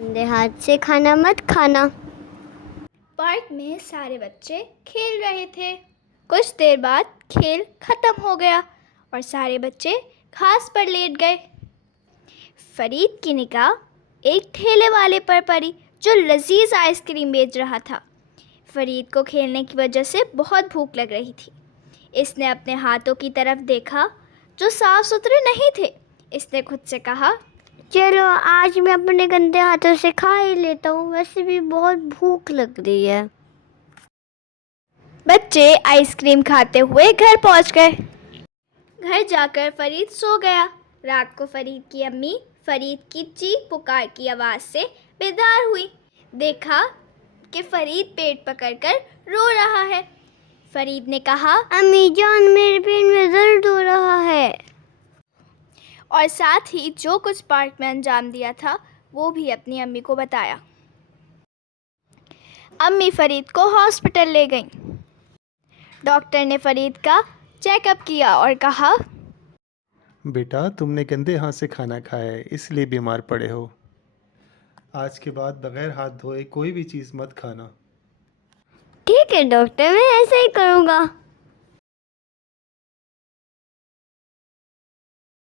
گندے ہاتھ سے کھانا مت کھانا۔ پارک میں سارے بچے کھیل رہے تھے۔ کچھ دیر بعد کھیل ختم ہو گیا اور سارے بچے گھاس پر لیٹ گئے۔ فرید کی نگاہ ایک ٹھیلے والے پر پڑی جو لذیذ آئس کریم بیچ رہا تھا۔ فرید کو کھیلنے کی وجہ سے بہت بھوک لگ رہی تھی۔ اس نے اپنے ہاتھوں کی طرف دیکھا جو صاف ستھرے نہیں تھے۔ اس نے خود سے کہا، چلو آج میں اپنے گندے ہاتھوں سے کھا ہی لیتا ہوں، ویسے بھی بہت بھوک لگ رہی ہے۔ بچے آئس کریم کھاتے ہوئے گھر پہنچ گئے۔ گھر جا کر فرید سو گیا۔ رات کو فرید کی امی فرید کی چیخ پکار کی آواز سے بیدار ہوئی۔ دیکھا کہ فرید پیٹ پکڑ کر رو رہا ہے۔ فرید نے کہا، امی جان میرے پیٹ میں درد ہو رہا ہے۔ اور ساتھ ہی جو کچھ پارک میں انجام دیا تھا وہ بھی اپنی امی کو بتایا۔ امی فرید کو ہاسپٹل لے گئیں۔ ڈاکٹر نے فرید کا چیک اپ کیا اور کہا، بیٹا تم نے گندے ہاتھ سے کھانا کھایا ہے، اس لیے بیمار پڑے ہو۔ آج کے بعد بغیر ہاتھ دھوئے کوئی بھی چیز مت کھانا۔ ٹھیک ہے ڈاکٹر، میں ایسا ہی کروں گا۔